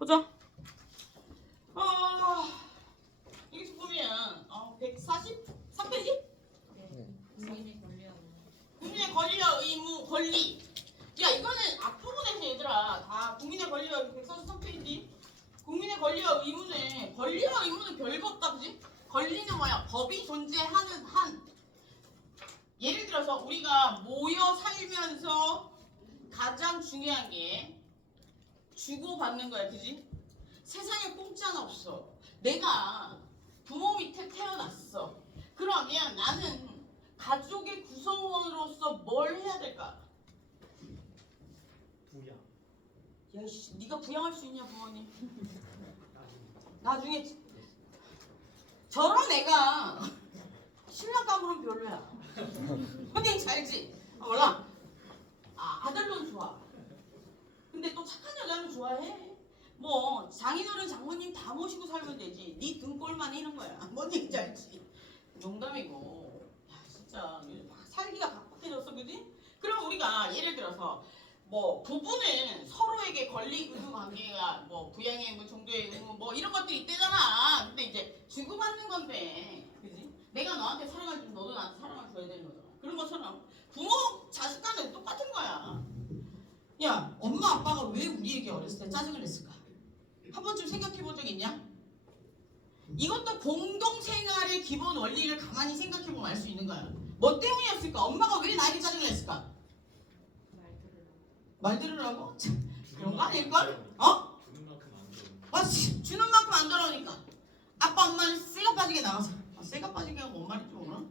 보자. 이게 조금이야. 143페이지? 국민의 권리와 의무, 권리. 야, 이거는 앞부분에서 얘들아. 다 국민의 권리와 143페이지. 국민의 권리와 의무네. 권리와 의무는 별거 없다, 그지? 권리는 뭐야? 법이 존재하는 한. 예를 들어서 우리가 모여 살면서 가장 중요한 게 주고받는 거야, 그지? 세상에 공짜는 없어. 내가 부모 밑에 태어났어. 그러면 나는 가족의 구성원으로서 뭘 해야 될까? 부양. 야, 씨, 네가 부양할 수 있냐, 부모님? 나중에 저런 애가 신랑 가물은 별로야. 언니 잘지? 몰라. 아들은 좋아. 근데 또 착한 여자는 좋아해. 뭐 장인어른 장모님 다 모시고 살면 되지. 네 등골만 해는 거야. 뭔 얘기인지 알지? 농담이고. 야 진짜 살기가 각박해졌어, 그지? 그럼 우리가 예를 들어서 뭐 부부는 서로에게 권리 의무 관계가 뭐 부양의 의무, 종도의 의무 뭐 이런 것들이 있대잖아. 근데 이제 주고받는 건데, 그지? 내가 너한테 사랑을 주면 너도 나한테 사랑을 줘야 되는 거잖아. 그런 것처럼 부모 자식 간에 똑같은 거야. 야, 엄마 아빠가 왜 우리에게 어렸을 때 짜증을 냈을까? 한 번쯤 생각해 본 적 있냐? 이것도 공동생활의 기본 원리를 가만히 생각해 보면 알 수 있는 거야. 뭐 때문이었을까? 엄마가 왜 나에게 짜증을 냈을까? 말 들으라고? 그런 거 아닐걸? 어? 주는 만큼 안 줘. 맞지? 주는 만큼 안 돌아오니까 아빠 엄마는 쇠가 빠지게 나가서 쇠가 빠지게 하고 뭔 말인지 모르나?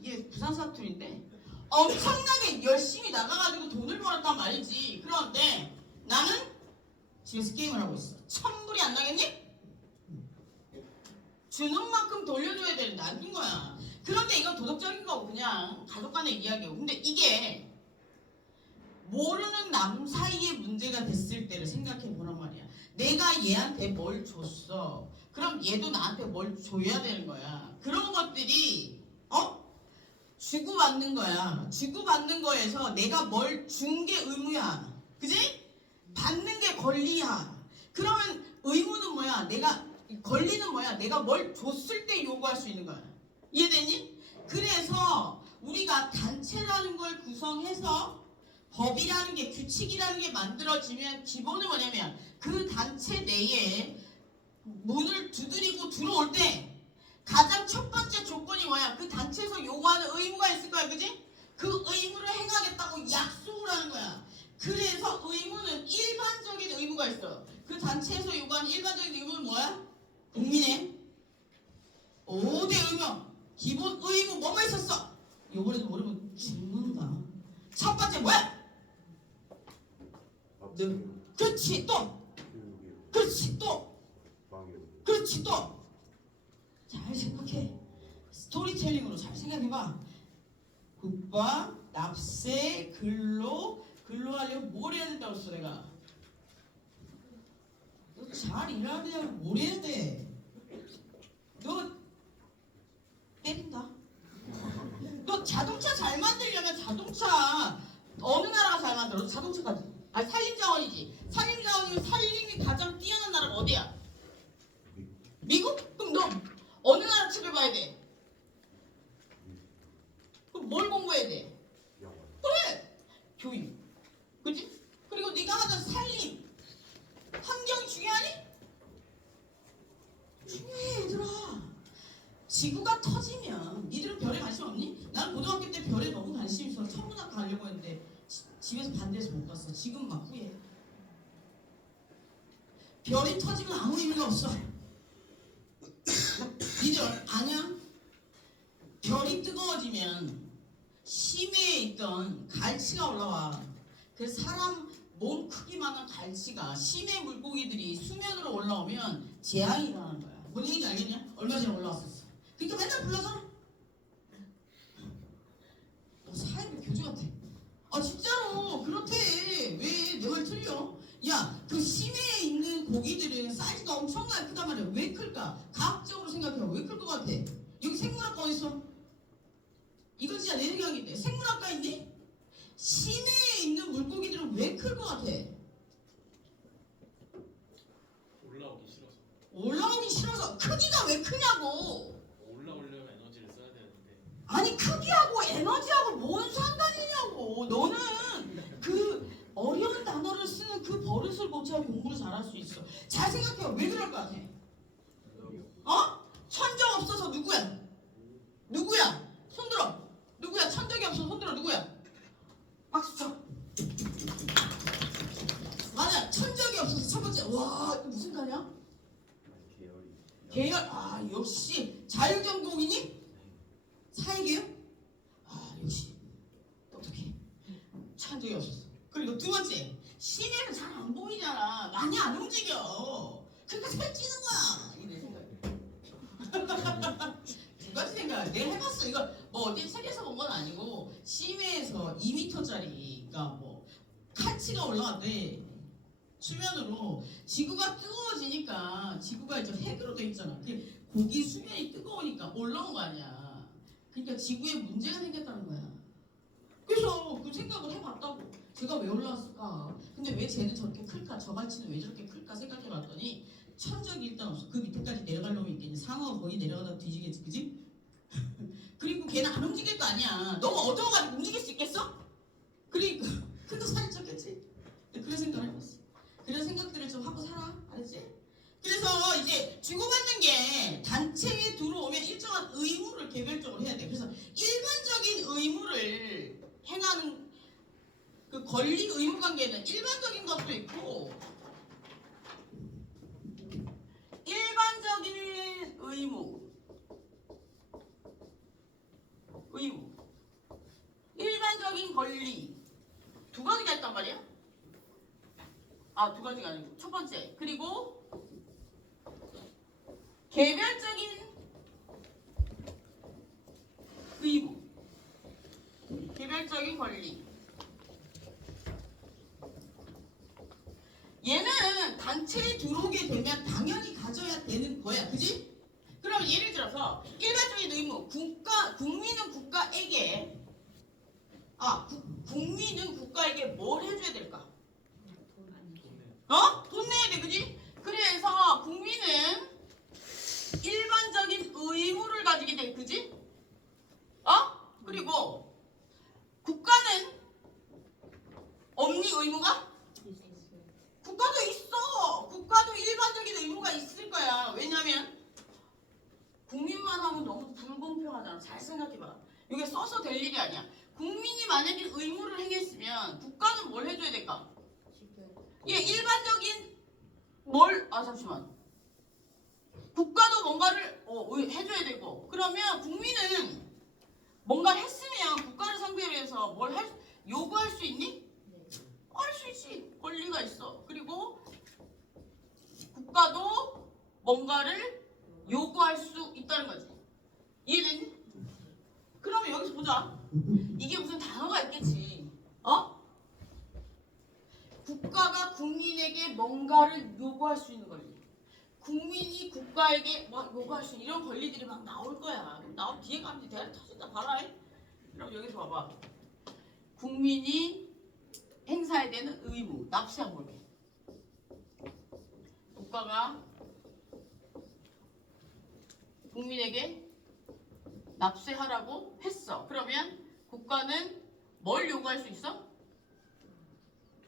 이게 부산 사투리인데 엄청나게 열심히 나가가지고 돈을 벌었단 말이지. 그런데 나는 집에서 게임을 하고 있어. 천불이 안 나겠니? 주는 만큼 돌려줘야 되는데 안 준 거야. 그런데 이건 도덕적인 거고 그냥 가족 간의 이야기고. 근데 이게 모르는 남 사이의 문제가 됐을 때를 생각해 보란 말이야. 내가 얘한테 뭘 줬어. 그럼 얘도 나한테 뭘 줘야 되는 거야. 그런 것들이 주고받는 거야. 주고받는 거에서 내가 뭘 준 게 의무야. 그지? 받는 게 권리야. 그러면 의무는 뭐야? 권리는 뭐야? 내가 뭘 줬을 때 요구할 수 있는 거야. 이해되니? 그래서 우리가 단체라는 걸 구성해서 법이라는 게, 규칙이라는 게 만들어지면 기본은 뭐냐면 그 단체 내에 문을 두드리고 들어올 때 가장 첫 번째 조건이 뭐야? 그 단체에서 요구하는 의무가 있을 거야, 그지? 그 의무를 행하겠다고 약속을 하는 거야. 그래서 의무는 일반적인 의무가 있어. 그 단체에서 요구하는 일반적인 의무는 뭐야? 국민의 5대 의무. 기본 의무 뭐뭐 있었어? 요거라도 모르면 죽는다. 첫 번째 뭐야? 그렇지, 또. 그렇지, 또. 그렇지, 또. 잘 생각해. 스토리텔링으로 잘 생각해봐. 국방, 납세, 근로하려면 뭘 해야 된다고 했어 내가. 너 잘 일하려면 뭘 해야 돼? 너 때린다. 너 자동차 잘 만들려면 자동차 어느 나라가 잘 만들어? 자동차까지. 산림자원이지. 산림자원이면 산림이 가장 뛰어난 나라가 어디야? 미국? 그럼 너 어느 나라 책을 봐야 돼? 그럼 뭘 공부해야 돼? 그래! 교육. 그지? 그리고 네가 하던 산림. 환경이 중요하니? 중요해 얘들아. 지구가 터지면 니들은 별에 관심 없니? 나는 고등학교 때 별에 너무 관심 있어서 천문학 가려고 했는데 집에서 반대해서 못 갔어. 지금 막 후회. 별이 터지면 아무 의미가 없어. 니들 아냐? 별이 뜨거워지면 심해에 있던 갈치가 올라와. 그래서 사람 몸 크기만한 갈치가 심해 물고기들이 수면으로 올라오면 재앙이 일어나는 거야. 뭔 얘기인지 알겠냐? 얼마 전에 올라왔었어. 그러니까 맨날 불러잖아. 너 사회부 교주 같아. 진짜로 그렇대. 왜 내 말 틀려? 야, 그 심해에 있는 고기들은 사이즈가 엄청나게 크단 말이야. 왜 클까? 과학적으로 생각해봐. 왜 클 것 같아? 여기 생물학과 어딨어? 이건 진짜 내 생각인데 생물학과 있니? 심해에 있는 물고기들은 왜 클 것 같아? 올라오기 싫어서 크기가 왜 크냐고. 올라오려면 에너지를 써야 되는데. 아니 크기하고 에너지하고 뭔 상관이냐고. 너는 그 어려운 단어를 쓰는 그 버릇을 고쳐야 공부를 잘할 수 있어. 잘 생각해요. 왜 그럴 것 같아? 어? 천적 없어서 누구야? 누구야? 손들어. 누구야? 천적이 없어서 손들어. 누구야? 박수 쳐. 맞아. 천적이 없어서 첫 번째. 와 이거 무슨 단어야? 계열. 아 역시 자율전공이니? 사회계요? 아 역시 똑똑해. 천적이 없었어. 그리고 두 번째, 시내는 잘 안 보이잖아. 많이 안 움직여. 그러니까 살찌는 거야. 이내 생각. 두 가지 생각. 내가 해봤어. 이거 뭐 어디 책에서 본 건 아니고 시내에서 2m짜리가 뭐 카치가 올라왔대. 수면으로. 지구가 뜨거워지니까 지구가 이제 핵으로 돼 있잖아. 고기 수면이 뜨거우니까 올라온 거 아니야. 그러니까 지구에 문제가 생겼다는 거야. 그래서 그 생각을 해봤다고. 제가 왜 올라왔을까? 근데 왜 쟤는 저렇게 클까? 저같이는 왜 저렇게 클까? 생각해봤더니 천적이 일단 없어. 그 밑에까지 내려갈 놈이 있겠니? 상어가 거의 내려가다 뒤지겠지, 그지? 그리고 걔는 안 움직일 거 아니야. 너무 어두워가지고 움직일 수 있겠어? 그러니까 그래도 살이 쪘겠지? 그런 생각을 해봤어. 그런 생각들을 좀 하고 살아. 알았지? 그래서 이제 주고받는 게 단체에 들어오면 일정한 의무를 개별적으로 해야 돼. 그래서 일반적인 의무를 행하는 그 권리 의무 관계는 일반적인 것도 있고 일반적인 의무 일반적인 권리 두 가지가 있단 말이야. 아, 두 가지가 아니고 첫 번째 그리고 개별적인 의무 개별적인 권리. 얘는 단체에 들어오게 되면 당연히 가져야 되는 거야. 그지? 그럼 예를 들어서 일반적인 의무 국민은 국가에게 국민은 국가에게 뭘 해줘야 될까? 돈 내야 돼. 그지? 그래서 국민은 일반적인 의무를 가지게 돼. 그지? 그리고 국가는 없니 의무가? 국가도 있어. 국가도 일반적인 의무가 있을 거야. 왜냐면 국민만 하면 너무 불공평하잖아. 잘 생각해봐. 이게 써서 될 일이 아니야. 국민이 만약에 의무를 행했으면 국가는 뭘 해줘야 될까? 일반적인 잠시만. 국가도 뭔가를 해줘야 되고 그러면 국민은 뭔가를 했으면 국가를 상대로 해서 요구할 수 있니? 할 수 있지. 권리가 있어. 그리고 국가도 뭔가를 요구할 수 있다는 거지. 이해됐니? 그러면 여기서 보자. 이게 무슨 단어가 있겠지. 국가가 국민에게 뭔가를 요구할 수 있는 권리. 국민이 국가에게 요구할 수 있는 이런 권리들이 막 나올 거야. 뒤에 가면 대가리 터진다. 봐라. 그럼 여기서 봐봐. 국민이 행사해야 되는 의무, 납세한 볼게. 국가가 국민에게 납세하라고 했어. 그러면 국가는 뭘 요구할 수 있어?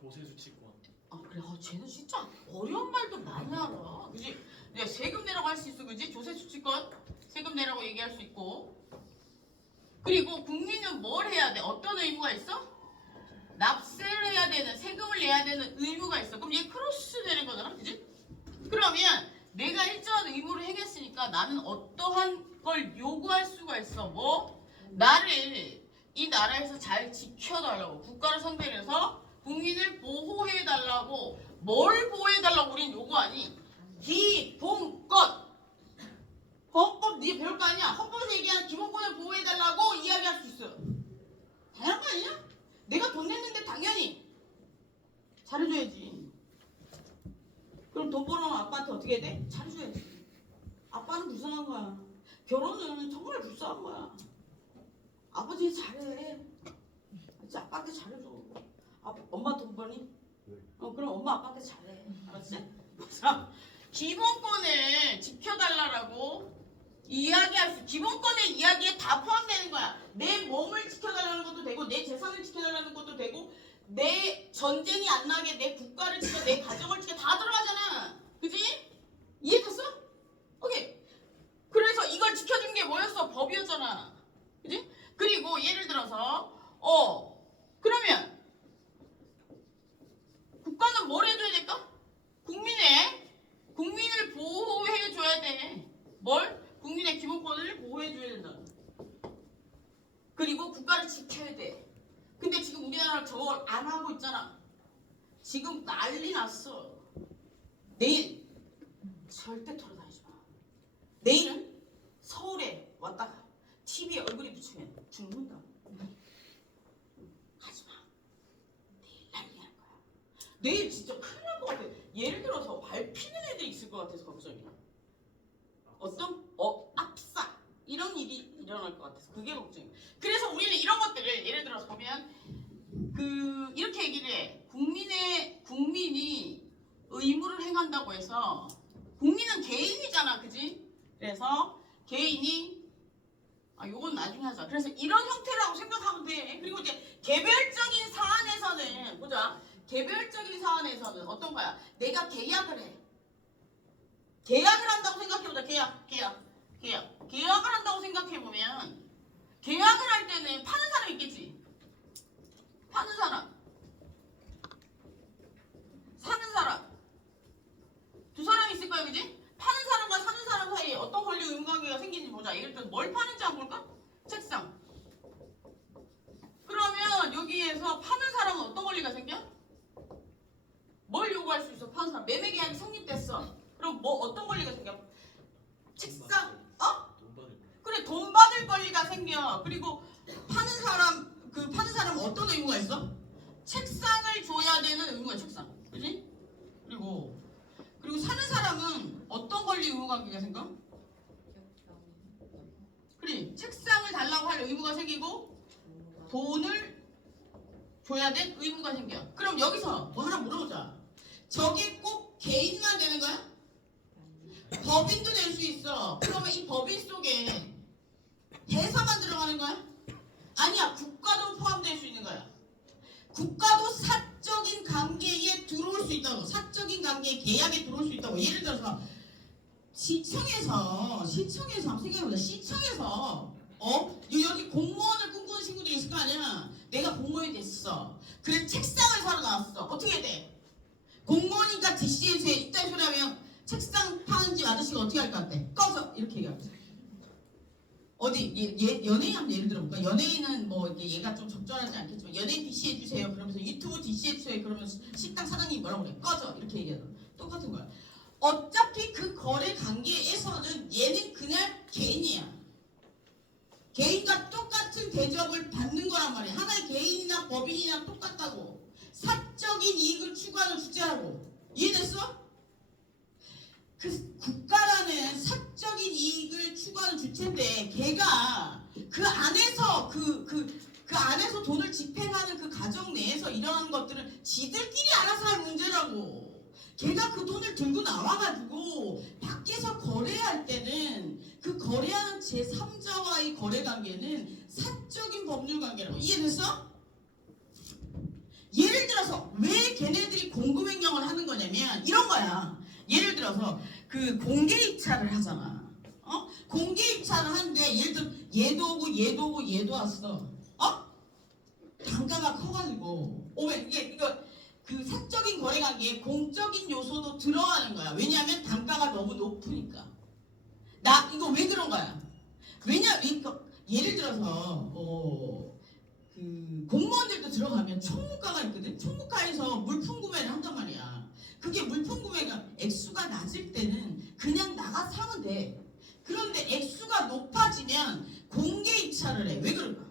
조세수칙권. 그래. 쟤는 진짜 어려운 말도 많이 알아. 그지? 내가 세금 내라고 할 수 있어. 그지? 조세수칙권 세금 내라고 얘기할 수 있고. 그리고 국민은 뭘 해야 돼? 어떤 의무가 있어? 납세를 해야 되는, 세금을 내야 되는 의무가 있어. 그럼 얘 크로스 되는 거잖아. 그지? 그러면 내가 일정한 의무를 행했으니까 나는 어떠한 걸 요구할 수가 있어. 나를 이 나라에서 잘 지켜달라고. 국가를 상대로 해서 국민을 보호해달라고. 뭘 보호해달라고 우린 요구하니? 기본권. 헌법 네 배울 거 아니야. 헌법에서 얘기하는 기본권을 보호해달라고 이야기할 수 있어요. 당연한 거 아니냐? 내가 돈 냈는데 당연히 잘해줘야지. 그럼 돈 벌어온 아빠한테 어떻게 해야 돼? 잘해줘야지. 아빠는 불쌍한 거야. 결혼은 정말 불쌍한 거야. 아버지 잘해. 아빠한테 잘해줘. 엄마 돈 버니? 그럼 엄마 아빠한테 잘해. 알았지? 자, 기본권을 지켜달라고 이야기할 수, 기본권의 이야기에 다 포함되는 거야. 내 몸을 지켜달라는 것도 되고, 내 재산을 지켜달라는 것도 되고, 내 전쟁이 안 나게 내 국가를 지켜, 내 가정을 지켜 다 들어가잖아. 그지? 이해됐어? 오케이. 그래서 이걸 지켜준 게 뭐였어? 법이었잖아. 그지? 그리고 예를 들어서 그러면 국가는 뭘 해줘야 될까? 국민을 보호해줘야 돼. 뭘? 국민의 기본권을 보호해줘야 된다. 그리고 국가를 지켜야 돼. 근데 지금 우리나라는 저걸 안 하고 있잖아. 지금 난리 났어. 내일 절대 돌아다니지 마. 내일은 서울에 왔다가 TV에 얼굴이 붙이면 죽는다. 하지 마. 내일 난리 날 거야. 내일 진짜 큰일 날 것 같아. 예를 들어서 밟히는 애들이 있을 것 같아서 걱정이야. 어떤 압사 이런 일이 일어날 것 같아서 그게 걱정이야. 그래서 우리는 이런 것들을 예를 들어서 보면 이렇게 얘기를 해. 국민이 의무를 행한다고 해서 국민은 개인이잖아, 그지? 그래서 개인이 요건 나중에 하자. 그래서 이런 형태라고 생각하면 돼. 그리고 이제 개별적인 사안에서는 보자. 개별적인 사안에서는 어떤 거야? 내가 계약을 해. 계약을 한다고 생각해보자. 계약을 한다고 생각해보면 계약을 할 때는 파는 사람 있겠지. 파는 사람, 사는 사람 두 사람이 있을 거야, 그지? 파는 사람과 사는 사람 사이에 어떤 권리 의무관계가 생기는지 보자. 예를 들어 뭘 파는지 한번 볼까? 책상. 그러면 여기에서 파는 사람은 어떤 권리가 생겨? 뭘 요구할 수 있어? 파는 사람. 매매 계약이 성립됐어. 그럼 어떤 권리가 생겨? 책상. 그래, 돈 받을 권리가 생겨. 그리고 파는 사람은 어떤 의무가 있어? 책상을 줘야 되는 의무가 책상. 그지? 그리고 사는 사람은 어떤 권리 의무 관계가 생겨? 그래, 책상을 달라고 할 의무가 생기고 돈을 줘야 될 의무가 생겨. 그럼 여기서 뭐 하나 물어보자. 저게 꼭 개인만 되는 거야? 법인도 될 수 있어. 그러면 이 법인 속에 회사만 들어가는 거야? 아니야, 국가도 포함될 수 있는 거야. 국가도 사적인 관계에 들어올 수 있다고. 사적인 관계 계약에 들어올 수 있다고. 예를 들어서 시청에서 한번 생각해보자. 시청에서 여기 공무원을 꿈꾸는 친구들이 있을 거 아니야. 내가 공무원이 됐어. 그래, 책상을 사러 나왔어. 어떻게 해야 돼? 공무원이니까 DC에서에 있다는 소리 하면 책상 파는 집 아저씨가 어떻게 할 것 같아? 꺼져! 이렇게 얘기하면서. 연예인 한번 예를 들어볼까? 연예인은 뭐 얘가 좀 적절하지 않겠지만 연예인 DC 해주세요. 그러면서 유튜브 DC 해주세요. 그러면서 식당 사장님이 뭐라고 그래? 꺼져! 이렇게 얘기하잖아. 똑같은 거야. 어차피 그 거래 관계에서는 얘는 그냥 개인이야. 개인과 똑같은 대접을 받는 거란 말이야. 하나의 개인이나 법인이나 똑같다고. 사적인 이익을 추구하는 주체라고. 이해됐어? 그 국가라는 사적인 이익을 추구하는 주체인데 걔가 그 안에서 그 안에서 돈을 집행하는 그 가정 내에서 일어나는 것들은 지들끼리 알아서 할 문제라고. 걔가 그 돈을 들고 나와가지고 밖에서 거래할 때는 그 거래하는 제3자와의 거래관계는 사적인 법률관계라고. 이해됐어? 예를 들어서 왜 걔네들이 공급횡령을 하는 거냐면 이런 거야. 예를 들어서 그 공개 입찰을 하잖아. 공개 입찰을 하는데 예를 들어 얘도 오고 얘도 왔어. 단가가 커가지고 이거 그 사적인 거래관계에 공적인 요소도 들어가는 거야. 왜냐하면 단가가 너무 높으니까. 이거 왜 그런 거야? 예를 들어서 그 공무원들도 들어가면 총무과가 있거든. 총무과에서 물품 구매를 한단 말이야. 그게 물품 구매가 액수가 낮을 때는 그냥 나가 사면 돼. 그런데 액수가 높아지면 공개 입찰을 해. 왜 그럴까?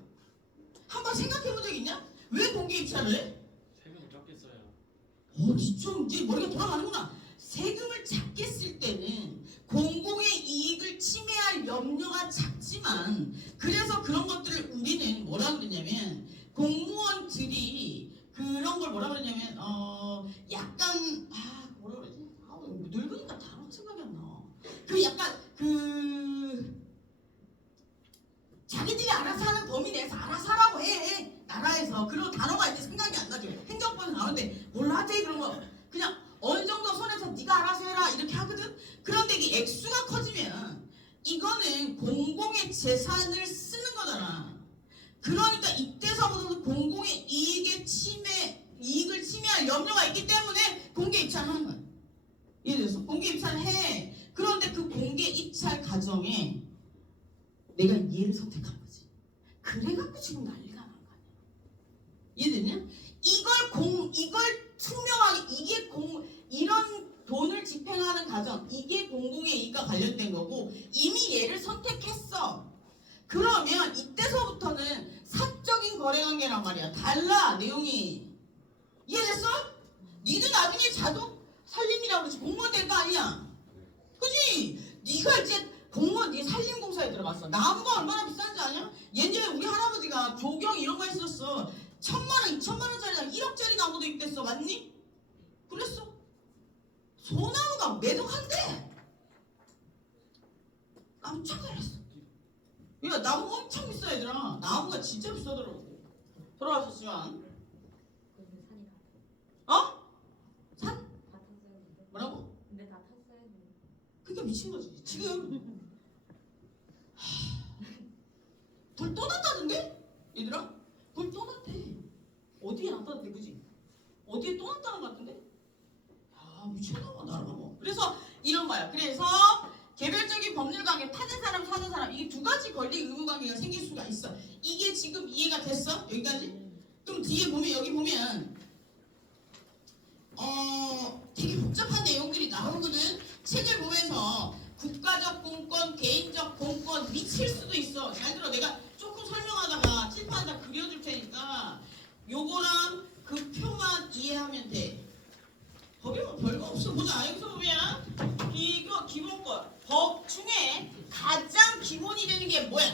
한번 생각해 본 적 있냐? 왜 공개 입찰을 해? 세금을 적게 써요. 이제 머리가 돌아가는구나. 세금을 작게 쓸 때는 공공의 이익을 침해할 염려가 작지만, 그래서 그런 것들을 우리는 뭐라 그러냐면 공무원들이 그런 걸 뭐라 그러냐면 약간 뭐라 그러지? 늙으니까 단어 이거는 공공의 재산을 쓰는 거잖아. 그러니까 이때서부터는 공공의 이익을 침해할 염려가 있기 때문에 공개 입찰을 하는 거야. 이해됐어? 공개 입찰을 해. 그런데 그 공개 입찰 과정에 내가 얘를 선택한 거지. 그래갖고 지금 난리가 난 거 아니야. 이해됐냐? 이걸 투명하게 이런 돈을 집행하는 과정, 이게 공공의 이익과 관련된 거고 이미 얘를 선택했어. 그러면 이때서부터는 사적인 거래관계란 말이야. 달라 내용이. 이해됐어? 니는 나중에 자동 살림이라고 그러지 공무원 될 거 아니야. 그지? 네가 이제 공무원 네 산림공사에 들어갔어. 나무가 얼마나 비싼지 아냐? 예전에 우리 할아버지가 조경 이런 거 했었어. 1,000만원, 2,000만원짜리 1억짜리 나무도 있댔어. 맞니? 그랬어. 소나무가 매덕한데 깜짝 놀랐어. 야 나무 엄청 비싸 얘들아. 나무가 진짜 비싸더라고. 돌아가셨지만 어? 산? 뭐라고? 근데 다 탔어야지. 그러니까 미친 거지. 지금 불 또 났다던데? 얘들아? 불 또 났대. 어디에 났다던데 그지? 어디에 또 났다는 것 같은데? 야 미쳤나봐 나라가 뭐. 그래서 이런 거야. 그래서 개별적인 법률관계 타는 사람 사는 사람 이게 두 가지 권리 의무관계가 생길 수가 있어. 이게 지금 이해가 됐어? 여기까지? 그럼 뒤에 보면 여기 보면 되게 복잡한 내용들이 나오거든. 책을 보면서 국가적 공권, 개인적 공권 미칠 수도 있어. 잘 들어. 내가 조금 설명하다가 칠판 다 그려줄 테니까 요거랑 그 표만 이해하면 돼. 법이 뭐 별거 없어. 보자. 여기서 보면 이거 기본권. 법 중에 가장 기본이 되는 게 뭐야?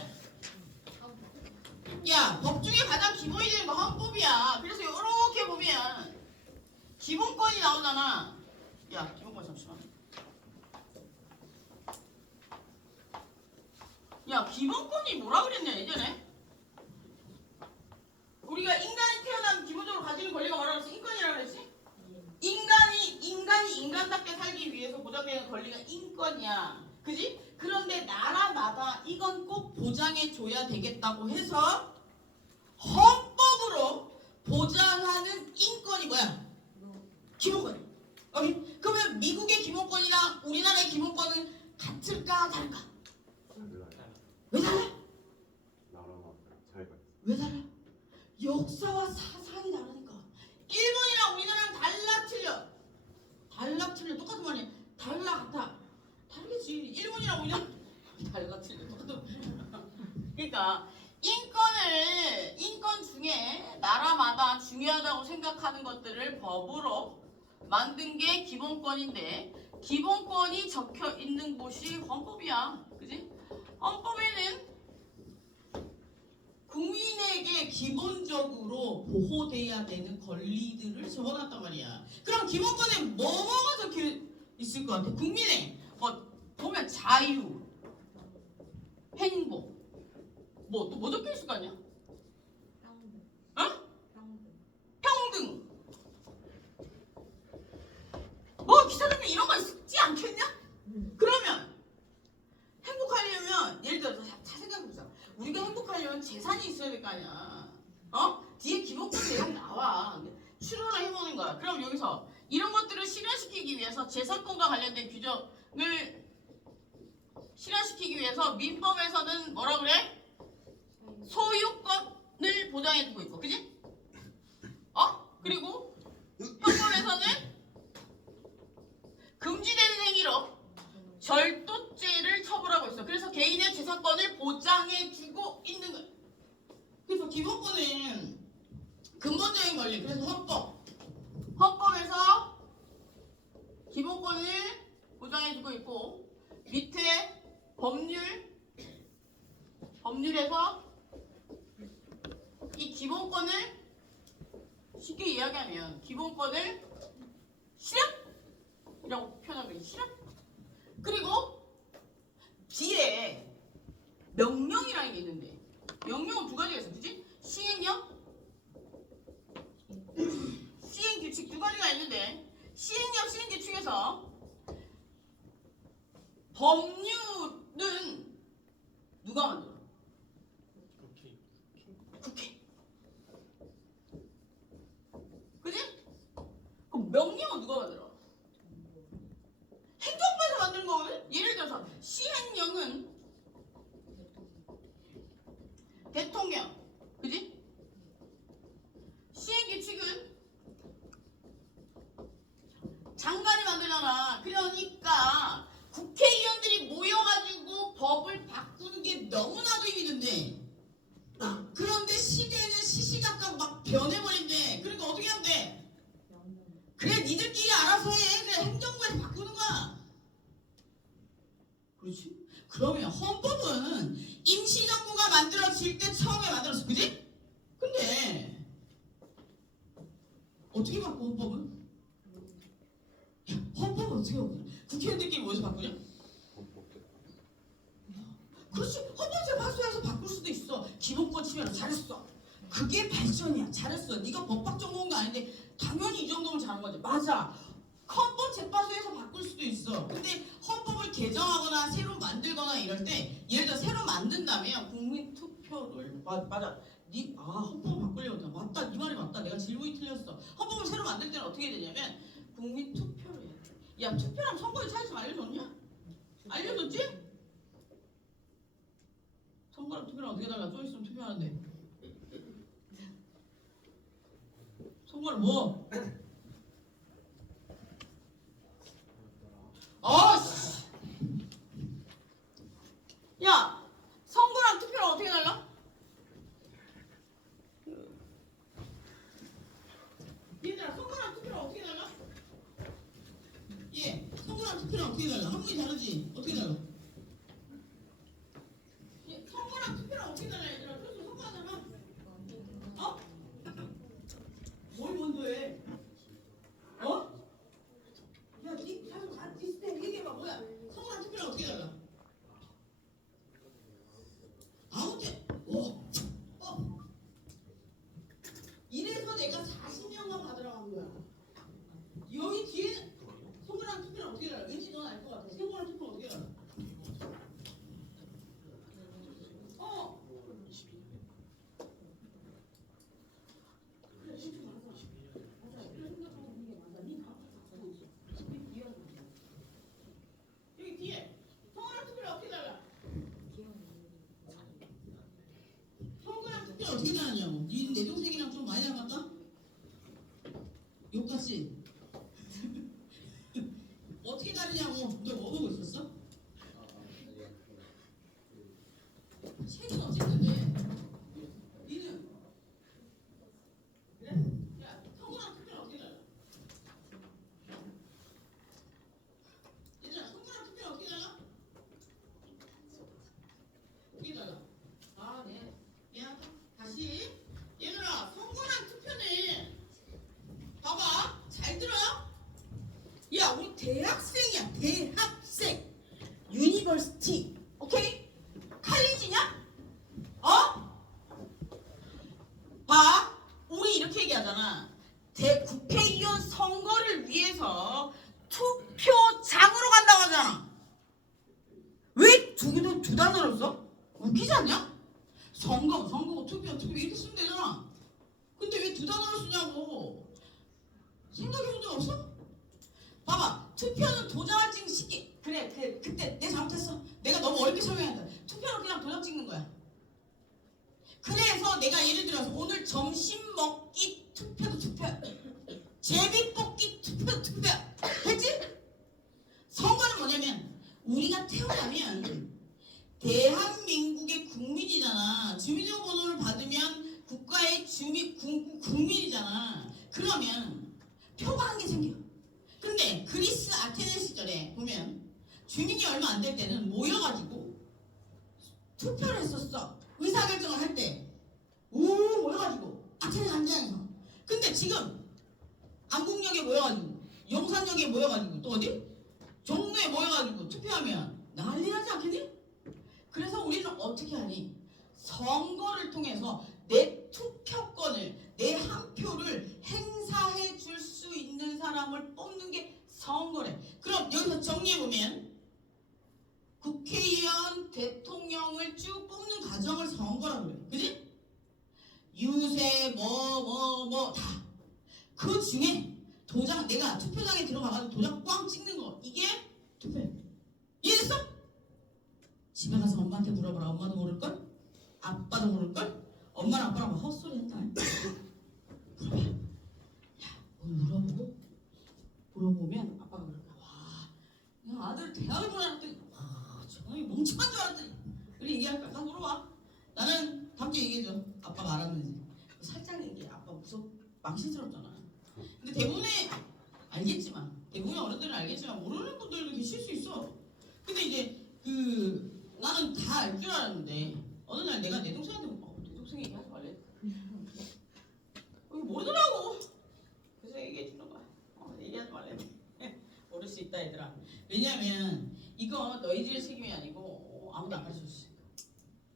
야, 법 중에 가장 기본이 되는 거 헌법이야. 그래서 이렇게 보면 기본권이 나오잖아. 야, 기본권 잠시만. 야, 기본권이 뭐라 그랬냐 예전에? 우리가 인간이 태어나면 기본적으로 가지는 권리가 뭐라 그랬지? 인권이라고 그랬지? 인간이 인간답게 살기 위해서 보장되는 권리가 인권이야. 그지? 그런데 나라마다 이건 꼭 보장해줘야 되겠다고 해서 헌법으로 보장하는 인권이 뭐야? 기본권. 오케이? 그러면 미국의 기본권이랑 우리나라의 기본권은 같을까 다를까? 왜 달라? 나라마다 차이가 있어. 왜 달라? 역사와 사상이 다르니까. 일본이랑 우리나라랑 달라 틀려. 똑같은 말이야. 달라 같아. 다르겠지. 일본이랑 우리나라 달라 틀려. 똑같은. 그러니까 인권 중에 나라마다 중요하다고 생각하는 것들을 법으로 만든 게 기본권인데 기본권이 적혀 있는 곳이 헌법이야. 그지? 헌법에는 국민에게 기본적으로 보호돼야 되는 권리들을 적어놨단 말이야. 그럼 기본권에 뭐가 적혀 있을 것 같아? 국민의 보면 자유, 행복, 또 뭐 적혀 있을 거 아니야? 평등. 어? 평등. 평등. 기사님이 이런 거 있지 않겠냐? 그러면 행복하려면 예를 들어서 잘 생각해보자. 우리가 행복하려면 재산이 있어야 될 거 아니야. 뒤에 기본권 내용 나와. 추론을 해보는 거야. 그럼 여기서 이런 것들을 실현시키기 위해서 재산권과 관련된 규정을 실현시키기 위해서 민법에서는 뭐라 그래? 소유권을 보장해주고 있고, 그지? 그리고 형법에서는 금지되는 행위로 절도죄를 처벌하고 있어. 그래서 개인의 재산권을 보장해주고 있는 거야. 그래서 기본권은 근본적인 권리. 그래서 헌법에서 기본권을 보장해주고 있고 밑에 법률에서 이 기본권을 쉽게 이야기하면 기본권을 실현이라고 표현하고 있는 실현. 그리고 뒤에 명령이라는 게 있는데 명령은 두 가지가 있어. 그치? 시행령, 시행규칙 두 가지가 있는데 시행령, 시행규칙에서 법률은 누가 만들어? 오케이. 국회. 그지? 그럼 명령은 누가 만들어? 행정부에서 만든 거거든? 예를 들어서 시행령은 대통령, 그지? 시행규칙은 장관이 만들잖아. 그러니까 국회의원들이 모여가지고 법을 바꾸는 게 너무나도 힘이 든대. 그런데 시대는 시시각각 막 변해버린대. 그러니까 어떻게 하면 돼? 그래, 니들끼리 알아서 해. 그래, 행정부에서 바꾸는 거야. 그렇지? 그러면 헌법은 임시정부가 만들어질 때 처음에 만들었어. 그지? 근데 어떻게 바꿔 헌법은? 헌법은 어떻게 바꾸냐? 국회의원들끼리 모여서 바꾸냐? 그렇지. 헌법재판소에서 바꿀 수도 있어. 기본권 치면 잘했어. 그게 발전이야. 잘했어. 네가 법학 전공도 아닌데 당연히 이 정도면 잘한 거지. 맞아. 헌법재판소에서 바꿀 수도 있어. 근데 헌법을 개정하거나 새로 만들거나 이럴 때 예를 들어 새로 만든다면 국민투표를 맞아. 헌법을 바꾸려고 했잖아. 맞다. 네 말이 맞다. 내가 질문이 틀렸어. 헌법을 새로 만들 때는 어떻게 되냐면 국민투표를 해야 돼. 야, 투표랑 선거의 차이 좀 알려줬냐? 알려줬지? 선거랑 투표랑 어떻게 달라? 좀 있으면 투표하는데. 선거는 뭐? 씨. 야, 선거랑 투표랑 어떻게 달라? 얘들아, 선거랑 투표랑 어떻게 달라? 예, 선거랑 투표랑 어떻게 달라? 한문이 다르지? 어떻게 달라? 예, 선거랑 투표랑 어떻게 달라, 얘들아? 그래서 선거하잖아. 어? 뭘 먼저 해? 어? 야, 니 가서 스텝 얘기해봐. 뭐야? 선거랑 투표랑 어떻게 달라? 아무 때, 이래서 내가 40명만 받으라고 한 거야. 여기 뒤에는 선거랑 투표랑 어떻게 달라? 왠지 넌 알 것 같아. 선거랑 투표랑 어떻게 달라? 여기 뒤에 선거랑 투표랑 어떻게 달라? 선거랑 투표랑 어떻게 다르냐고. 내 동생이랑 좀 많이 닮았다? 욕같이. 어떻게 다르냐고. 너 뭐 보고 있었어? 책은 어쨌는데 니는 그래? 야, 선거랑 투표랑 어떻게 달라? 얘들아, 선거랑 투표랑 어떻게 달라? 어떻게 달라? 네. 야, 다시. 얘들아, 선거랑 투표는 봐봐. 잘 들어. 야, 우리 대학생이야. 대학생. 유니버시티. 오케이? 칼리지냐? 봐. 우리 이렇게 얘기하잖아. 국회의원 선거를 위해서 투표장으로 간다고 하잖아. 왜 두 단어를 써? 웃기지 않냐? 선거고 투표 이렇게 쓰면 되잖아. 근데 왜 두 단어를 쓰냐고. 생각해 본 적 없어? 봐봐. 투표는 도장을 찍는 시기. 그래, 그때 내가 잘못했어. 내가 너무 어렵게 설명한다. 투표는 그냥 도장 찍는 거야. 그래서 내가 예를 들어서 오늘 점심 먹기 투표도 투표야. 제비 뽑기 투표도 투표야. 됐지? 선거는 뭐냐면 우리가 태어나면 대한민국의 국민이잖아. 주민등록번호를 받으면 국가의 국민이잖아. 그러면 표가 한 개 생겨. 근데 그리스 아테네 시절에 보면 주민이 얼마 안 될 때는 모여가지고 투표를 했었어. 의사결정을 할 때. 모여가지고 아테네 광장에서. 근데 지금 안국역에 모여가지고 용산역에 모여가지고 또 어디? 종로에 모여가지고 투표하면 난리 나지 않겠니? 그래서 우리는 어떻게 하니? 선거를 통해서 내 투표권을, 내 한 표를 행사해 줄 수 있는 사람을 뽑는 게 선거래. 그럼 여기서 정리해보면 국회의원, 대통령을 쭉 과정을 선 거라 그래. 그지? 유세 뭐 다. 그 중에 도장 내가 투표장에 들어가가지고 도장 꽝 찍는 거 이게 투표야. 이해됐어? 집에 가서 엄마한테 물어봐라. 엄마도 모를걸? 아빠도 모를걸? 엄마랑 아빠랑 막 헛소리 한다. 물어봐. 야, 오늘 물어보면 아빠가 그럴 거야. 와, 야, 아들 대학을 보내놨더니 와, 저놈이 멍청한 줄 알았더니 그래 얘기할 거야. 가서 물어봐. 나는 다음 주에 얘기해줘. 아빠가 알았는지. 살짝 얘기해. 아빠 망신스럽잖아. 근데 대부분의 알겠지만 대부분의 어른들은 알겠지만 모르는 분들도 계실 수 있어. 근데 이제 나는 다 알 줄 알았는데 어느 날 내가 내 동생한테 내 동생 얘기하지 말래. 모르더라고. 그래서 얘기해 주는 거야. 얘기하지 말래. 모를 수 있다 얘들아. 왜냐면 이거 너희들의 책임이 아니고 아무도 안 가르쳐 줬으니까.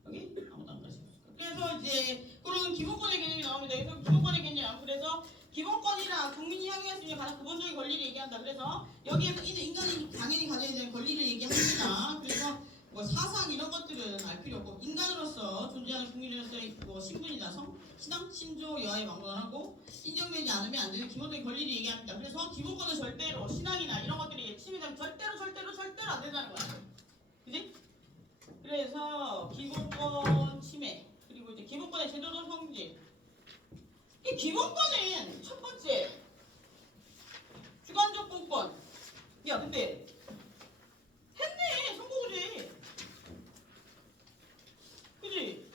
여기 아무도 안 가르쳐 줬으니까. 그래서 이제 그런 기본권의 개념이 나옵니다. 그래서 기본권의 개념. 그래서 기본권이란 국민이 향유할 수 있는 가장 기본적인 권리를 얘기한다. 그래서 여기에서 이제 인간이 당연히 가져야 되는 권리를 얘기합니다. 그래서 뭐 사상 이런 것들은 알 필요 없고 인간으로서 존재하는 국민으로서의 뭐 신분이나 신앙, 신조, 여하에 방문하고 인정되지 않으면 안 되는 기본적인 권리를 얘기합니다. 그래서 기본권은 절대로 신앙이나 이런 것들이 침해되면 절대로 안 된다는 거야. 그지? 그래서 기본권 침해 그리고 이제 기본권의 제도적 성질. 이 기본권은 첫 번째 주관적 공권. 야 근데 했네 선거구제. 그지?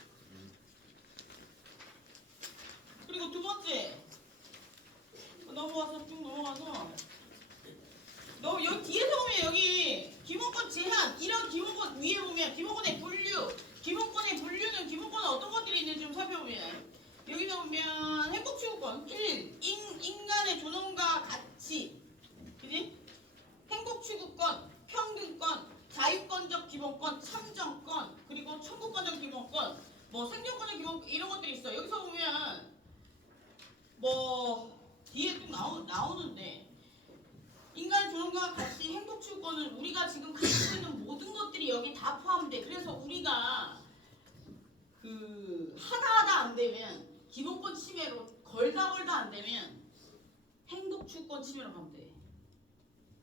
그리고 두 번째 넘어가서 쭉 넘어가서 너 여기 뒤에서 보면 여기 기본권 제한 이런 기본권 위에 보면 기본권의 분류는 기본권은 어떤 것들이 있는지 좀 살펴보면 여기서 보면 행복추구권 1. 인간의 존엄과 가치 그지? 행복추구권 평등권 자유권적 기본권 참정권 그리고 청구권적 기본권 뭐 생존권적 기본권 이런 것들이 있어. 여기서 보면 뭐 뒤에 또 나오는데 인간의 존엄과 가치 행복추구권은 우리가 지금 가지고 있는 모든 것들이 여기 다 포함돼. 그래서 우리가 하다 안 되면 기본권 침해로 걸다 안 되면 행복추구권 침해로 가면 돼.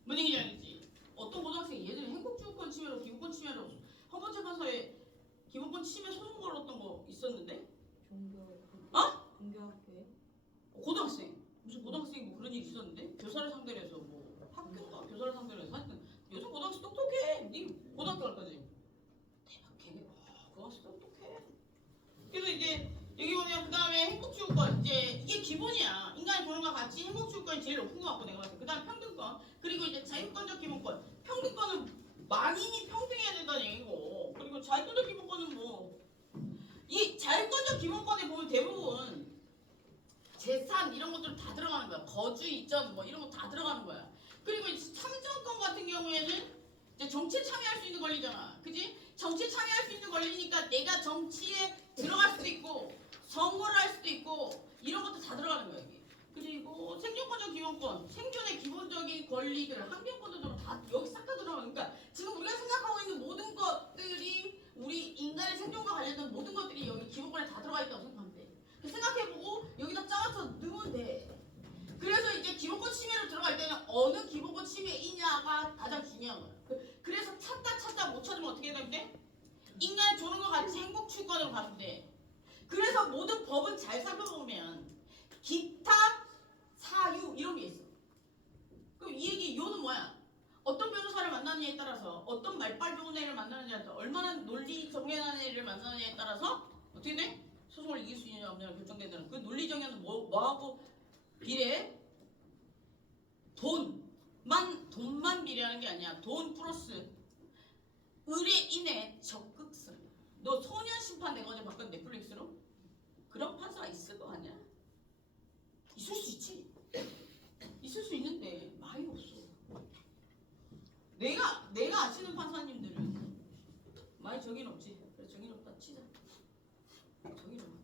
뭔 얘기인지 알겠지? 어떤 고등학생이 예전에 행복추구권 침해로 기본권 침해로 헌법재판소에 기본권 침해 소송 걸었던 거 있었는데? 종교학교에? 고등학생 무슨 고등학생이 뭐 그런 일이 있었는데? 교사를 상대로 해서 뭐 학교가 교사를 상대로 해서 하여튼 요즘 고등학생 똑똑해. 니 고등학교 갈 거지? 대박 걔네 고등학생 똑똑해. 그래서 이제 여기 보면 그 다음에 행복추구권 이제 이게 기본이야. 인간의 존엄과 가치 행복추구권이 제일 높은 것 같고 내가 봤을 때 그 다음 평등권 그리고 이제 자유권적 기본권 평등권은 만인이 평등해야 된다는 얘기고 그리고 자유권적 기본권은 뭐 이 자유권적 기본권에 보면 대부분 재산 이런 것들 다 들어가는 거야. 거주 이전 뭐 이런 거 다 들어가는 거야. 그리고 이제 참정권 같은 경우에는 이제 정치에 참여할 수 있는 권리잖아. 그지? 정치에 참여할 수 있는 권리니까 내가 정치에 들어갈 수도 있고 선거를 할 수도 있고 이런 것도 다 들어가는 거야 여기. 그리고 생존권적 기본권 생존의 기본적인 권리들 환경권도 다 여기 싹 다 들어가는 거야. 그러니까 지금 우리가 생각하고 있는 모든 것들이 우리 인간의 생존과 관련된 모든 것들이 여기 기본권에 다 들어가 있다고 생각하면 돼. 생각해보고 여기다 짜서 넣으면 돼. 그래서 이제 기본권 침해로 들어갈 때는 어느 기본권 침해이냐가 가장 중요한 거야. 그래서 찾다 못 찾으면 어떻게 해야 되는데? 인간의 존엄과 같이 행복 추구권으로 가면 돼. 그래서 모든 법은 잘 살펴보면 기타 사유 이런 게 있어. 그럼 이 얘기 요는 뭐야? 어떤 변호사를 만나느냐에 따라서 어떤 말빨 좋은 애를 만나느냐에 따라서 얼마나 논리 정연한 애를 만나느냐에 따라서 어떻게 돼? 소송을 이길 수 있느냐 없느냐가 결정된다는 그 논리 정연은 뭐하고 비례해? 돈만 비례하는 게 아니야. 돈 플러스 의뢰인의 적극성. 너 소년 심판 내가 어제 봤거든 넷플릭스로? 그런 판사가 있을 거 아니야? 있을 수 있지. 있을 수 있는데 많이 없어. 내가 아시는 판사님들은 많이 정의는 없지. 그래 정의는 없다 치자. 정의로운.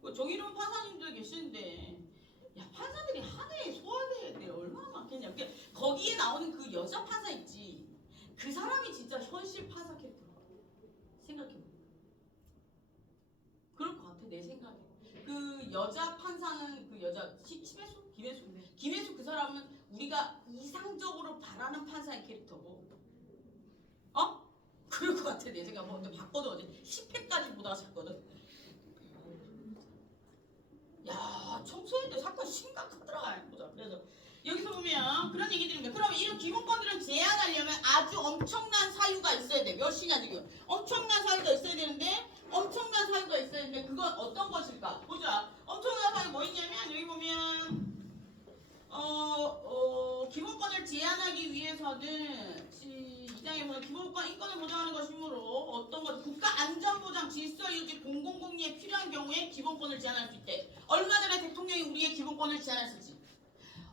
뭐 정의로운 판사님들 계시는데 야 판사들이 한 해에 소화돼야 돼 얼마나 많겠냐. 그러니까 거기에 나오는 그 여자 판사 있지. 그 사람이 진짜 현실 판사 캐릭터야. 생각해봐. 그 여자 판사는 그 여자 심혜수? 김혜수 그 사람은 우리가 이상적으로 바라는 판사의 캐릭터고 어? 그럴 것 같아. 내 생각 뭐 어제 봤거든. 어제 10회까지 보다가 잤거든. 야 청소년들 사건 심각하더라. 보자. 그래서 여기서 보면 그런 얘기들입니다. 그럼 이런 기본권들은 제한하려면 아주 엄청난 사유가 있어야 돼. 몇 시냐 지금? 엄청난 사유가 있어야 되는데 그건 어떤 것일까? 보자. 엄청난 사유 뭐 있냐면 여기 보면 기본권을 제한하기 위해서는 2장에 보면 기본권 인권을 보장하는 것이므로 어떤 것 국가 안전보장 질서 유지 공공복리에 필요한 경우에 기본권을 제한할 수 있대. 얼마 전에 대통령이 우리의 기본권을 제한했었지.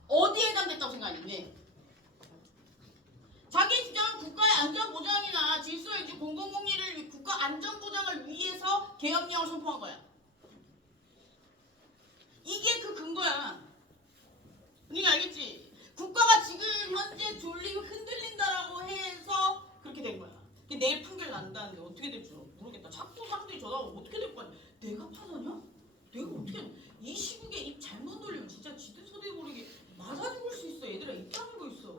어디에 해당됐다고 생각하니? 왜? 자기 주장은 국가의 안전보장이나 질서 유지 공공복리를 국가 안전보장을 위해서 계엄령을 선포한 거야. 이게 그 근거야. 네가 알겠지? 국가가 지금 현재 졸리고 흔들린다라고 해서 그렇게 된 거야. 내일 판결 난다는데 어떻게 될지 모르겠다. 자꾸 사람들이 전화하고 어떻게 될 거야? 내가 판사냐? 내가 어떻게 이 시국에 입 잘못 돌리면 진짜 지도서대 모르게 맞아 죽을 수 있어. 얘들아 입 다물고 있어.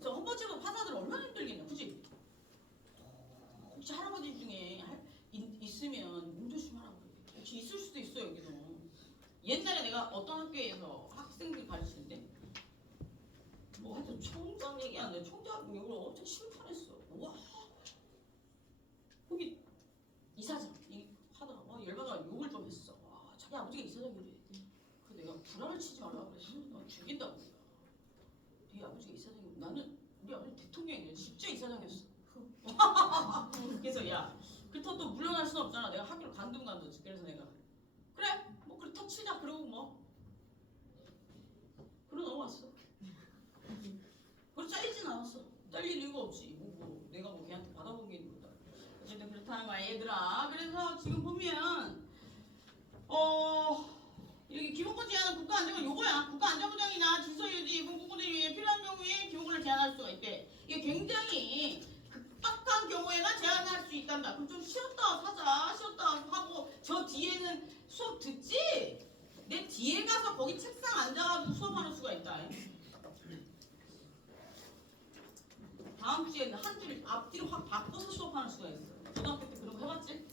저 헌법재판 판사들 얼마나 힘들겠냐, 그치? 혹시 할아버지 중에 있으면 몸 조심하라고 그래. 혹시 있을 수도 있어 여기도. 옛날에 내가 어떤 학교에서 학생들 가르치는데 뭐 하여튼 총장 얘기하는데 총장 이걸 엄청 심판했어. 와 거기 이사장 하다가 열받아 욕을 좀 했어. 와 자기 아버지가 이사장이래. 그 내가 불화를 치지 말라고 그랬어. 나 죽인다고. 네 아버지가 이사장이고 나는 우리 아버지 대통령이야. 진짜 이사장이었어. 그래서 야 그렇다고 또 물러날 수는 없잖아. 내가 학교를 관두지. 그래서 내가 그래 뭐 그렇다 치자. 그러고 뭐 그러고 넘어갔어. 그걸 잘리진 않았어. 잘릴 이유가 없지. 내가 뭐 걔한테 받아본 게 있는 거다. 어쨌든 그렇다는 거야 얘들아. 그래서 지금 보면 여기 기본권 제한은 국가 안전은 요거야. 국가 안전보장이나 질서 유지 공공권을 위해 필요한 경우에 기본권을 제한할 수가 있대. 이게 굉장히 급박한 경우에만 제한할 수 있단다. 그럼 좀 쉬었다 하자. 쉬었다 하고 저 뒤에는 수업 듣지? 내 뒤에 가서 거기 책상 앉아가지고 수업하는 수가 있다. 다음 주에는 한 줄 앞뒤로 확 바꿔서 수업하는 수가 있어. 고등학교 때 그런 거 해봤지?